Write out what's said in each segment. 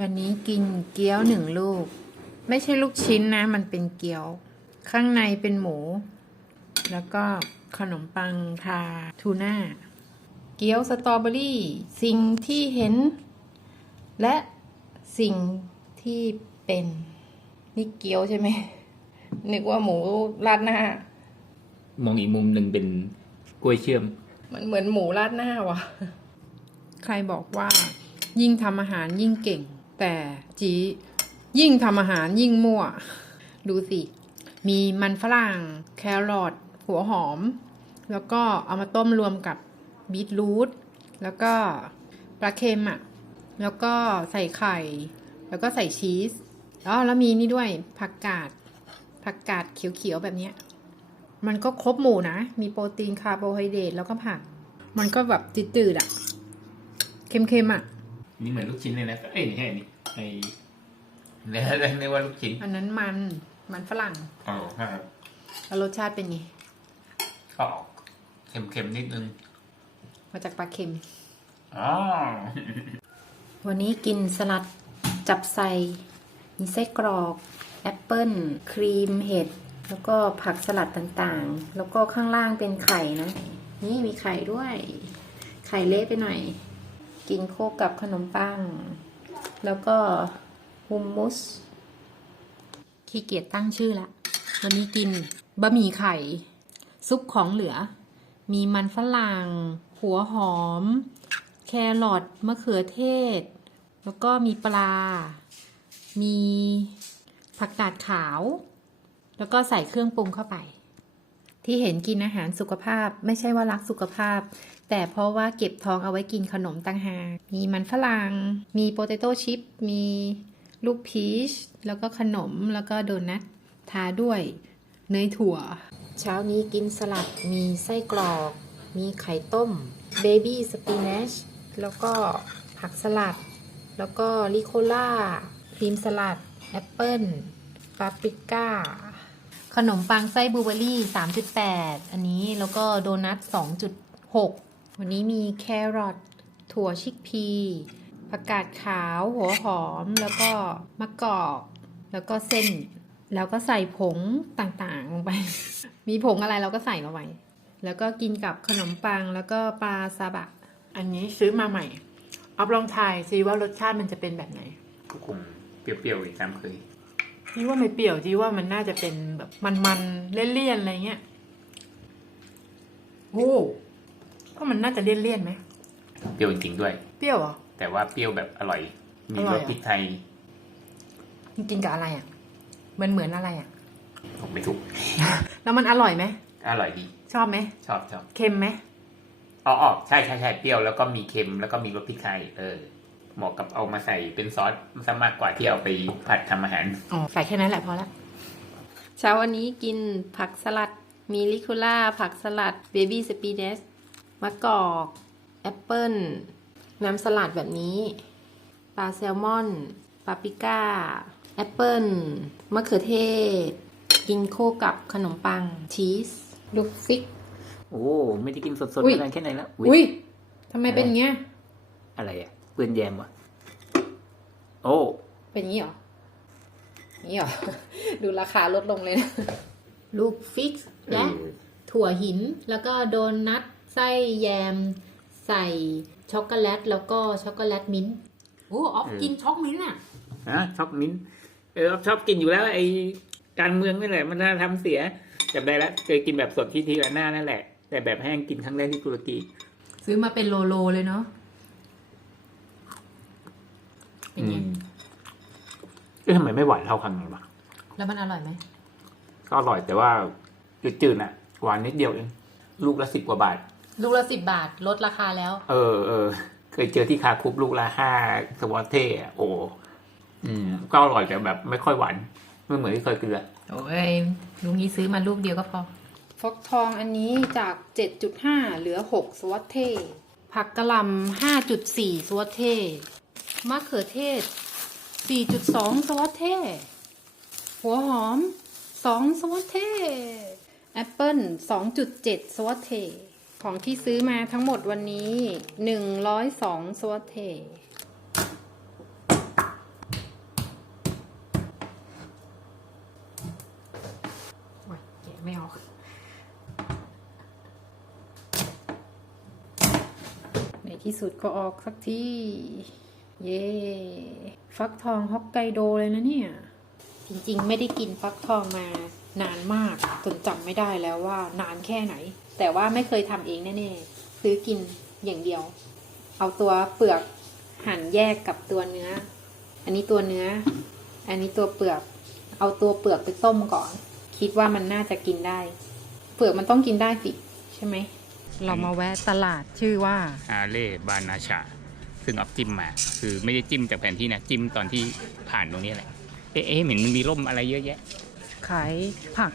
วันนี้กินเกี๊ยว1 ลูกไม่ใช่ลูกชิ้นนะมันเป็นเกี๊ยวข้างในเป็นหมูแล้วก็ขนมปังทาทูน่าเกี๊ยวสตรอเบอรี่สิ่งที่เห็นและสิ่งที่เป็นนี่เกี๊ยวใช่ไหมนึกว่าหมูราดหน้ามองอีกมุมหนึ่งเป็นกล้วยเชื่อมมันเหมือนหมูราดหน้าวะใครบอกว่ายิ่งทำอาหารยิ่งเก่งแต่จียิ่งทำอาหารยิ่งมั่วดูสิมีมันฝรั่งแครอทหัวหอมแล้วก็เอามาต้มรวมกับบีทรูทแล้วก็ปลาเค็มอ่ะแล้วก็ใส่ไข่แล้วก็ใส่ชีสแล้วมีนี่ด้วยผักกาดเขียวๆแบบเนี้ยมันก็ครบหมู่นะมีโปรตีนคาร์โบไฮเดรตแล้วก็ผักมันก็แบบจืดๆอ่ะเค็มๆอ่ะนี่เหมือนลูกชิ้นเลยนะไม่ใช่นี่ไอ้เนื้อเรียกว่าลูกชิ้นอันนั้นมันฝรั่งอ๋อครับแล้วรสชาติเป็นไงก็ออกเค็มๆนิดนึงมาจากปลาเค็มอ๋อ วันนี้กินสลัดจับใส่มีไส้กรอกแอปเปิ้ลครีมเห็ดแล้วก็ผักสลัดต่างๆแล้วก็ข้างล่างเป็นไข่นะนี่มีไข่ด้วยไข่เละไปหน่อยกินโคกับขนมปังแล้วก็ฮัมมุสขี้เกียจตั้งชื่อละวันนี้กินบะหมี่ไข่ซุปของเหลือมีมันฝรั่งหัวหอมแครอทมะเขือเทศแล้วก็มีปลามีผักกาดขาวแล้วก็ใส่เครื่องปรุงเข้าไปที่เห็นกินอาหารสุขภาพไม่ใช่ว่ารักสุขภาพแต่เพราะว่าเก็บท้องเอาไว้กินขนมต่างหากมีมันฝรั่งมีโปเตโต้ชิพมีลูกพีชแล้วก็ขนมแล้วก็โดนัททาด้วยเนยถั่วเช้านี้กินสลัดมีไส้กรอกมีไข่ต้มเบบี้สปินัชแล้วก็ผักสลัดแล้วก็ริโคล่าครีมสลัดแอปเปิ้ลปาปริก้าขนมปังไส้บลูเบอร์รี่ 3.8 อันนี้แล้วก็โดนัท 2.6 วันนี้มีแครอทถั่วชิกพีผักกาดขาวหัวหอมแล้วก็มะกอกแล้วก็เส้นแล้วก็ใส่ผงต่างๆลงไป มีผงอะไรเราก็ใส่ลงไปแล้วก็กินกับขนมปังแล้วก็ปลาซาบะอันนี้ซื้อมาใหม่เอาลองทายซิว่ารสชาติมันจะเป็นแบบไหนก็คงเปรี้ยวๆอีกตามเคยจีว่าไม่เปรี้ยวจีว่ามันน่าจะเป็นแบบมันๆเลี่ยนๆอะไรเงี้ยโอ้ก็มันน่าจะเลี่ยนๆไหมเปรี้ยวจริงๆด้วยเปรี้ยวเหรอแต่ว่าเปรี้ยวแบบอร่อยมีรสพริกไทยกินกับอะไรอ่ะเหมือนอะไรอ่ะผมไม่ถูก แล้วมันอร่อยไหมอร่อยดีชอบไหมชอบเค็มไหมอ๋อใช่เปรี้ยวแล้วก็มีเค็มแล้วก็มีรสพริกไทยเหมาะกับเอามาใส่เป็นซอสซะมากกว่าที่เอาไปผัดทำอาหารอ๋อใส่แค่นั้นแหละพอละเช้าวันนี้กินผักสลัดมีริโคล่าผักสลัดเบบี้สปินัชมะกอกแอปเปิ้ลน้ำสลัดแบบนี้ปลาแซลมอนปาปริก้าแอปเปิ้ลมะเขือเทศกินโคกับขนมปังชีสลูกฟิกโอ้ไม่ได้กินสดๆมานานแค่ไหนแล้วอุ้ยทำไมเป็นอย่างเงี้ยอะไรอ่ะเปื้อนแยมวะโอ้เป็นงี้เหรอนี่เหรอ ดูราคาลดลงเลยนะ ลูกฟิกและถั่วหินแล้วก็โดนัทไส้แยมใส่ช็อกโกแลตแล้วก็ช็อกโกแลตมิ้นท์โอ้ออฟกินช็อกมิ้นท์อ่ะช็อกมิ้นท์ออฟชอบกินอยู่แล้วไอการเมืองนี่แหละมันทำเสียจำได้แล้วเคยกินแบบสดที่ทีละหน้านั่นแหละแต่แบบแห้งกินครั้งแรกที่ตุรกีซื้อมาเป็นโลเลยเนาะเป็นไงทำไมไม่หวานเท่าครั้งนั้นวะแล้วมันอร่อยไหมก็อร่อยแต่ว่าจืดๆน่ะหวานนิดเดียวเองลูกละ10 กว่าบาทลูกละ10 บาทลดราคาแล้วเคยเจอที่คาคุปลูกละ5 สวอตเท่โอ้ก็อร่อยแต่แบบไม่ค่อยหวานไม่เหมือนที่เคยกินเลยโอ้ยลุงนี้ซื้อมาลูกเดียวก็พอฟักทองอันนี้จาก 7.5 เหลือ6 สวอตเท่ผักกะหล่ำ 5.4 สวอตเท่มะเขือเทศ 4.2 สวอตเท่หัวหอม2 สวอตเท่แอปเปิ้ล 2.7 สวอตเท่ของที่ซื้อมาทั้งหมดวันนี้102 สวอตเท่ ไม่ออกในที่สุดก็ออกสักทีเย้ฟักทองฮอกไกโดเลยนะเนี่ยจริงๆไม่ได้กินฟักทองมานานมากจนจำไม่ได้แล้วว่านานแค่ไหนแต่ว่าไม่เคยทำเองแน่ๆซื้อกินอย่างเดียวเอาตัวเปลือกหั่นแยกกับตัวเนื้ออันนี้ตัวเนื้ออันนี้ตัวเปลือกเอาตัวเปลือกไปต้มก่อนคิดว่ามันน่าจะกินได้เปลือกมันต้องกินได้สิใช่ไหมเรามาแวะตลาดชื่อว่าอาเล่บานาชาซึ่งออฟจิ้มมาคือไม่ได้จิ้มจากแผนที่นะจิ้มตอนที่ผ่านตรงนี้แหละเอ๊ะเห็นมันมีร่มอะไรเยอะแยะขายผัก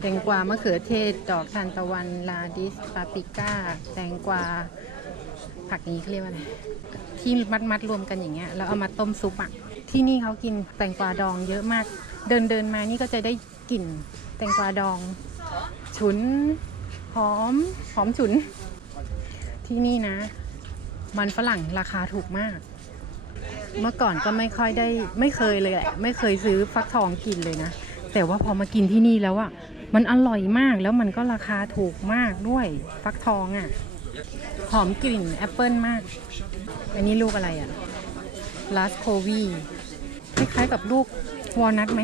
แตงกวามะเขือเทศดอกทานตะวันลาดิสปาปริก้าแตงกวาผักอย่างนี้เขาเรียกว่าอะไรที่มัดรวมกันอย่างเงี้ยแล้วเอามาต้มซุปอ่ะที่นี่เขากินแตงกวาดองเยอะมากเดินมานี่ก็จะได้กลิ่นแตงกวาดองฉุนหอมฉุนที่นี่นะมันฝรั่งราคาถูกมากเมื่อก่อนก็ไม่เคยเลยแหละไม่เคยซื้อฟักทองกินเลยนะแต่ว่าพอมากินที่นี่แล้วอ่ะมันอร่อยมากแล้วมันก็ราคาถูกมากด้วยฟักทองอ่ะหอมกลิ่นแอปเปิลมากอันนี้ลูกอะไรอ่ะลาสโควีคล้ายๆกับลูกวอลนัทไหม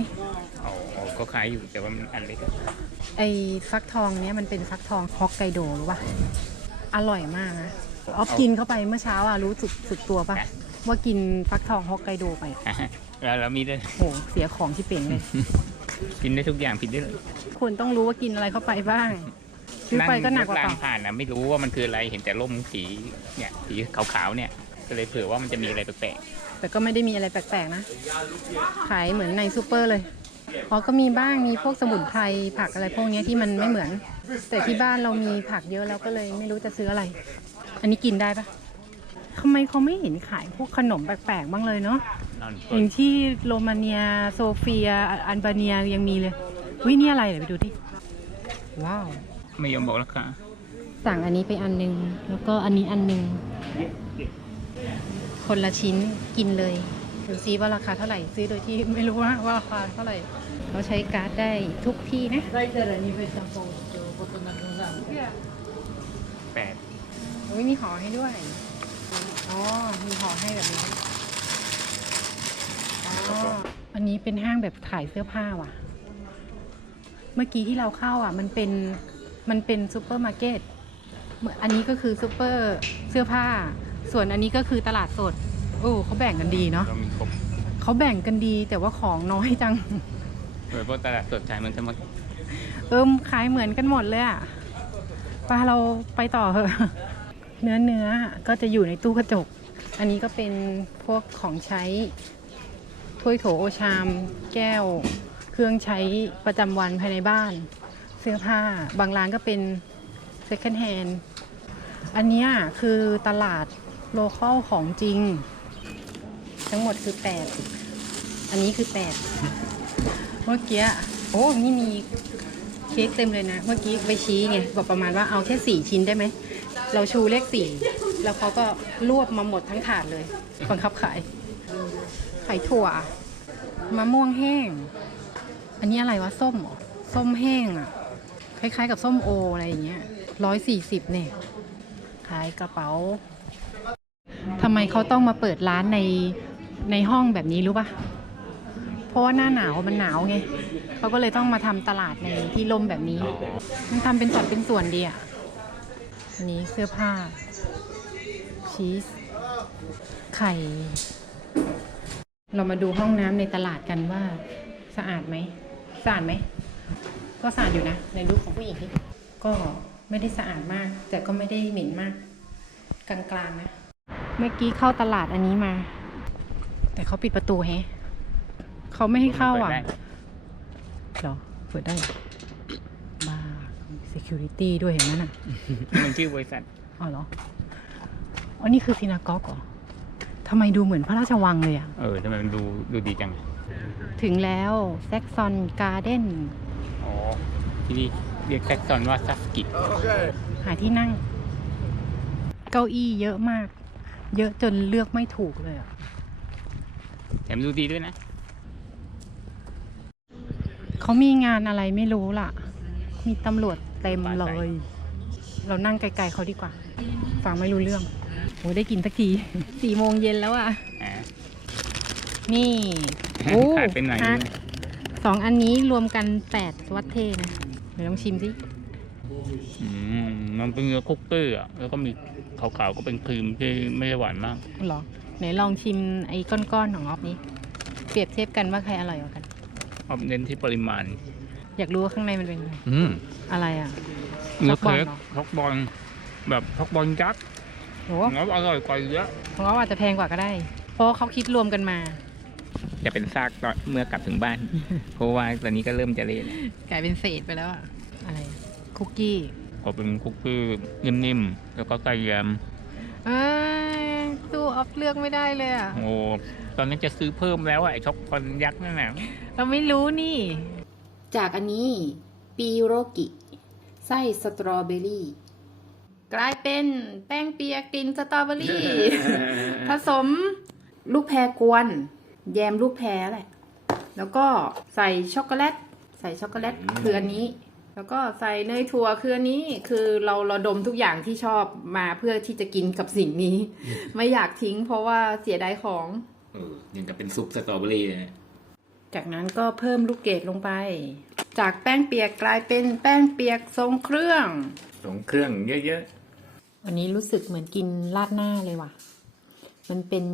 อ๋อก็คล้ายอยู่แต่ว่ามันอันเล็กไอ้ฟักทองเนี้ยมันเป็นฟักทองฮอกไกโดหรือวะอร่อยมากนะออฟกินเข้าไปเมื่อเช้าอ่ะรู้สึกตัวป่ะว่ากินฟักทองฮอกไกโดไปแล้วมีด้วยโอ้เสียของที่เป่งเลยกินได้ทุกอย่างผิดได้เลยคุณต้องรู้ว่ากินอะไรเข้าไปบ้างซื้อไปก็หนักกว่าเปล่าผ่านนะไม่รู้ว่ามันคืออะไรเห็นแต่ร่มสีเนี่ยสีขาวๆเนี่ยก็เลยเผื่อว่ามันจะมีอะไรแปลกๆแต่ก็ไม่ได้มีอะไรแปลกๆนะขายเหมือนในซูเปอร์เลยก็มีบ้างมีพวกสมุนไพรผักอะไรพวกนี้ที่มันไม่เหมือนแต่ที่บ้านเรามีผักเยอะแล้วก็เลยไม่รู้จะซื้ออะไรอันนี้กินได้ปะทำไมเขาไม่เห็นขายพวกขนมแปลกๆบ้างเลยเนาะอย่างที่โรมาเนียโซเฟียอัลบาเนียยังมีเลยวินี่อะไรเดี๋ยวไปดูดิว้าวไม่ยอมบอกราคาสั่งอันนี้ไปอันนึงแล้วก็อันนี้อันนึงคนละชิ้นกินเลยดูซิว่าราคาเท่าไหร่ซื้อโดยที่ไม่รู้ว่าราคาเท่าไหร่เขาใช้การ์ดได้ทุกที่นะ8มีห่อให้ด้วยอ๋อมีห่อให้แบบนี้อันนี้เป็นห้างแบบขายเสื้อผ้าว่ะเมื่อกี้ที่เราเข้าอ่ะมันเป็นซูเปอร์มาร์เก็ตอันนี้ก็คือซูเปอร์เสื้อผ้าส่วนอันนี้ก็คือตลาดสดโอ้เขาแบ่งกันดีเนาะเขาแบ่งกันดีแต่ว่าของน้อยจังเพราะตลาดสดขายเหมือนกันหมดขายเหมือนกันหมดเลยอ่ะไปเราไปต่อเถอะเนื้อก็จะอยู่ในตู้กระจกอันนี้ก็เป็นพวกของใช้ถ้วยโถโอชามแก้วเครื่องใช้ประจำวันภายในบ้านเสื้อผ้าบางร้านก็เป็น second hand อันนี้คือตลาดโลคอลของจริงทั้งหมดคือ8อันนี้คือ8เมื่อกี้โอ้นี่มีเค้กเต็มเลยนะเมื่อกี้ไปชี้ไงบอกประมาณว่าเอาแค่4ชิ้นได้ไหมเราชูเลข4แล้วเขาก็รวบมาหมดทั้งถาดเลยบังคับขายถั่วมะม่วงแห้งอันนี้อะไรวะส้มแห้งคล้ายๆกับส้มโออะไรอย่างเงี้ย140เนี่ยขายกระเป๋าทำไมเขาต้องมาเปิดร้านในห้องแบบนี้รู้ป่ะเพราะว่าหน้าหนาวมันหนาวไงเขาก็เลยต้องมาทำตลาดในที่ร่มแบบนี้มันทำเป็นสัดเป็นส่วนดีอ่ะอันนี้เสื้อผ้าชีสไข่เรามาดูห้องน้ำในตลาดกันว่าสะอาดไหมก็สะอาดอยู่นะในรูปของผู้หญิงก็ไม่ได้สะอาดมากแต่ก็ไม่ได้เหม็นมากกลางๆนะเมื่อกี้เข้าตลาดอันนี้มาแต่เขาปิดประตูเขาไม่ให้เข้าเหรอเปิดได้บ้า security ด้วยเห็นไหมน่ะมันชื่อบริษัทเหรออ๋อนี่คือซินาโกกเหรอทำไมดูเหมือนพระราชวังเลยทำไมมันดูดีจังถึงแล้วแซกซอนการ์เด้นที่นี่เรียกแซกซอนว่าซัสกิหาที่นั่งเก้าอี้เยอะมากเยอะจนเลือกไม่ถูกเลยแถมดูดีด้วยนะ เขามีงานอะไรไม่รู้ล่ะ มีตำรวจเต็มเลย เรานั่งไกลๆเขาดีกว่า ฟังไม่รู้เรื่องโอ้ได้กินสักที 4 โมงเย็นแล้วอ่ะ อ่า นี่ ขาดไปไหน ฮะ2 อันนี้รวมกัน8วัตเทนะเดี๋ยวลองชิมสิ มันเป็นเนื้อคุกกี้อ่ะแล้วก็มีขาวๆก็เป็นครีมที่ไม่ได้หวานมาก หรอ ไหนลองชิมไอ้ก้อนๆของออฟนี้ เปรียบเทียบกันว่าใครอร่อยกว่ากัน ออบเน้นที่ปริมาณ อยากรู้ว่าข้างในมันเป็นไง อะไรอ่ะ เนื้อเค้ก ช็ ช็อกบอลแบบช็อกบอลยักษ์ โอ้ แล้วอร่อยกว่าเยอะ ของออฟอาจจะแพงกว่าก็ได้ เพราะเขาคิดรวมกันมา จะเป็นซากตอนเมื่อกลับถึงบ้าน เพราะว่าตอนนี้ก็เริ่มจะเละ กลายเป็นเศษไปแล้วอะอะไร คุกกี้ พอเป็นคุกกี้นิ่มๆแล้วก็ใส่แยม ตู้ออฟเลือกไม่ได้เลยอะ โอ้ตอนนั้นจะซื้อเพิ่มแล้วอะไอช็อกบอลยักษ์นั่นแหละ เราไม่รู้นี่ จากอันนี้ปีโรกิไส้สตรอเบอรี่ กลายเป็นแป้งเปียกกลิ่นสตรอเบอรี่ ผสมลูกแพรกวน แยมลูกแพรแหละ แล้วก็ใส่ช็อกโกแลตคืออันนี้ แล้วก็ใส่เนยถั่วคืออันนี้คือเราระดมทุกอย่างที่ชอบมาเพื่อที่จะกินกับสิ่งนี้ ไม่อยากทิ้งเพราะว่าเสียดายของ ยังกับเป็นซุปสตรอเบอรี่เลย จากนั้นก็เพิ่มลูกเกดลงไป จากแป้งเปียกกลายเป็นแป้งเปียกทรงเครื่อง ส่งเครื่องเยอะ วันนี้รู้สึกเหมือนกินราดหน้าเลยว่ะ มันเป็น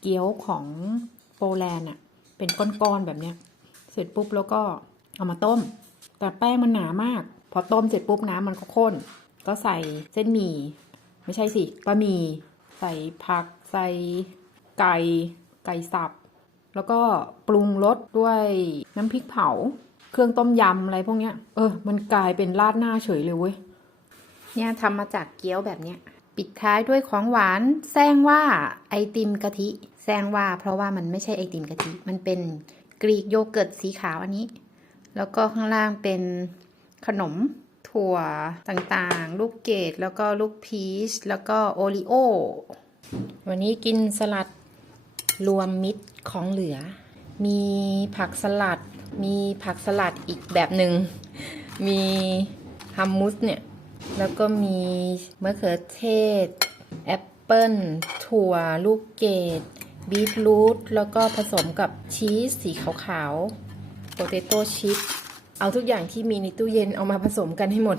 เกี๊ยวของโปแลนด์อะเป็นก้อนๆแบบเนี้ย เสร็จปุ๊บแล้วก็เอามาต้ม แต่แป้งมันหนามาก พอต้มเสร็จปุ๊บน้ำมันก็ข้น ก็ใส่เส้นหมี่ ไม่ใช่สิบะหมี่ใส่ผัก ใส่ไก่สับ แล้วก็ปรุงรสด้วยน้ำพริกเผา เครื่องต้มยำอะไรพวกเนี้ย มันกลายเป็นราดหน้าเฉยเลยเว้ย เนี่ยทำมาจากเกี๊ยวแบบเนี้ย ปิดท้ายด้วยของหวานแซงว่าไอติมกะทิแซงว่าเพราะว่ามันไม่ใช่ไอติมกะทิ มันเป็นกรีกโยเกิร์ตสีขาวอันนี้ แล้วก็ข้างล่างเป็นขนมถั่วต่างๆ ลูกเกดแล้วก็ลูกพีชแล้วก็โอริโอ วันนี้กินสลัดรวมมิตรของเหลือ มีผักสลัด มีผักสลัดอีกแบบหนึ่ง มีฮัมมุสเนี่ย แล้วก็มีมะเขือเทศ แอปเปิ้ล ถั่ว ลูกเกด บีทรูท แล้วก็ผสมกับชีสสีขาวๆ โปเตโต้ชิพ เอาทุกอย่างที่มีในตู้เย็นเอามาผสมกันให้หมด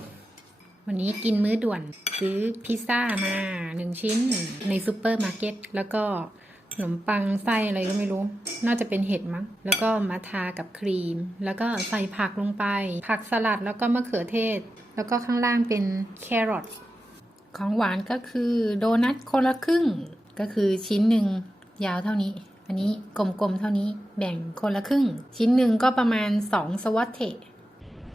วันนี้กินมื้อด่วน ซื้อพิซซ่ามา1 ชิ้นในซูเปอร์มาร์เก็ต แล้วก็ขนมปังไส้อะไรก็ไม่รู้ น่าจะเป็นเห็ดมั้ง แล้วก็มาทากับครีม แล้วก็ใส่ผักลงไป ผักสลัดแล้วก็มะเขือเทศ แล้วก็ข้างล่างเป็นแครอท ของหวานก็คือโดนัทคนละครึ่ง ก็คือชิ้นหนึ่งยาวเท่านี้ อันนี้กลมๆเท่านี้ แบ่งคนละครึ่ง ชิ้นหนึ่งก็ประมาณ2 สวอตเทะ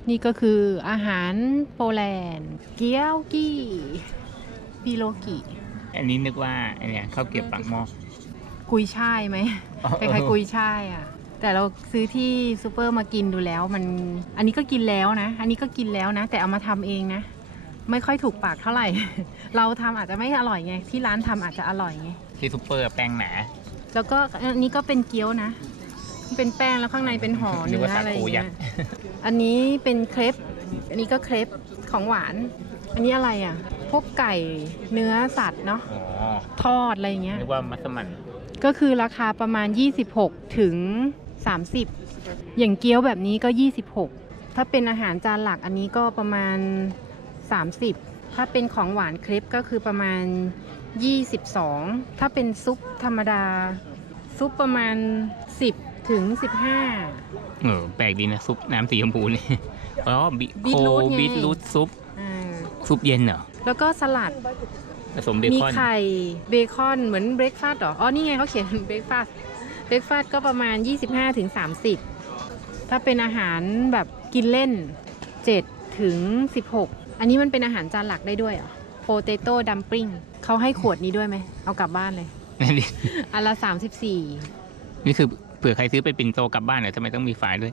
นี่ก็คืออาหารโปแลนด์ เกี๊ยวกี้ปิโรกิ ๆ อันนี้นึกว่าไอเนี่ยข้าวเกรี๊ยวปากหม้อ กุยช่ายไหม คล้ายๆกุยช่ายอ่ะ แต่เราซื้อที่ซูเปอร์มากินดูแล้วมัน อันนี้ก็กินแล้วนะ อันนี้ก็กินแล้วนะ แต่เอามาทำเองนะ ไม่ค่อยถูกปากเท่าไหร่ เราทำอาจจะไม่อร่อยไง ที่ร้านทำอาจจะอร่อยไง ที่ซุปเปอร์แป้งหนา แล้วก็อันนี้ก็เป็นเกี๊ยวนะ เป็นแป้งแล้วข้างในเป็นห่อเนื้ออะไรอย่างเงี้ย อันนี้เป็นเครป อันนี้ก็เครปของหวาน อันนี้อะไรอ่ะ พวกไก่เนื้อสัตว์เนาะ อ๋อ ทอดอะไรอย่างเงี้ย นึกว่ามัสมั่น ก็คือราคาประมาณ26ถึง30 อย่างเกี๊ยวแบบนี้ก็26ถ้าเป็นอาหารจานหลักอันนี้ก็ประมาณ30ถ้าเป็นของหวานเครปก็คือประมาณ22ถ้าเป็นซุปธรรมดาซุปประมาณ10ถึง15 แปลกดีนะซุปน้ำสีชมพูนี่ อ๋อบี บีทรูทไง บีทรูทซุป อ่า ซุปเย็นเหรอ แล้วก็สลัด ผสมเบ มี คอน ไข่เบคอนเหมือนเบรคฟาสต์เหรอ อ๋อ นี่ไงเขาเขียนเบรคฟาสต์ก็ประมาณ 25ถึง30ถ้าเป็นอาหารแบบกินเล่น7ถึง16อันนี้มันเป็นอาหารจานหลักได้ด้วยเหรอโปเตโต้ดัมปลิ้งเขาให้ขวดนี้ด้วยไหม เอากลับบ้านเลย อันละ34 นี่คือเผื่อใครซื้อไปปิ่นโตกลับบ้านเหรอทำไมต้องมีฝาด้วย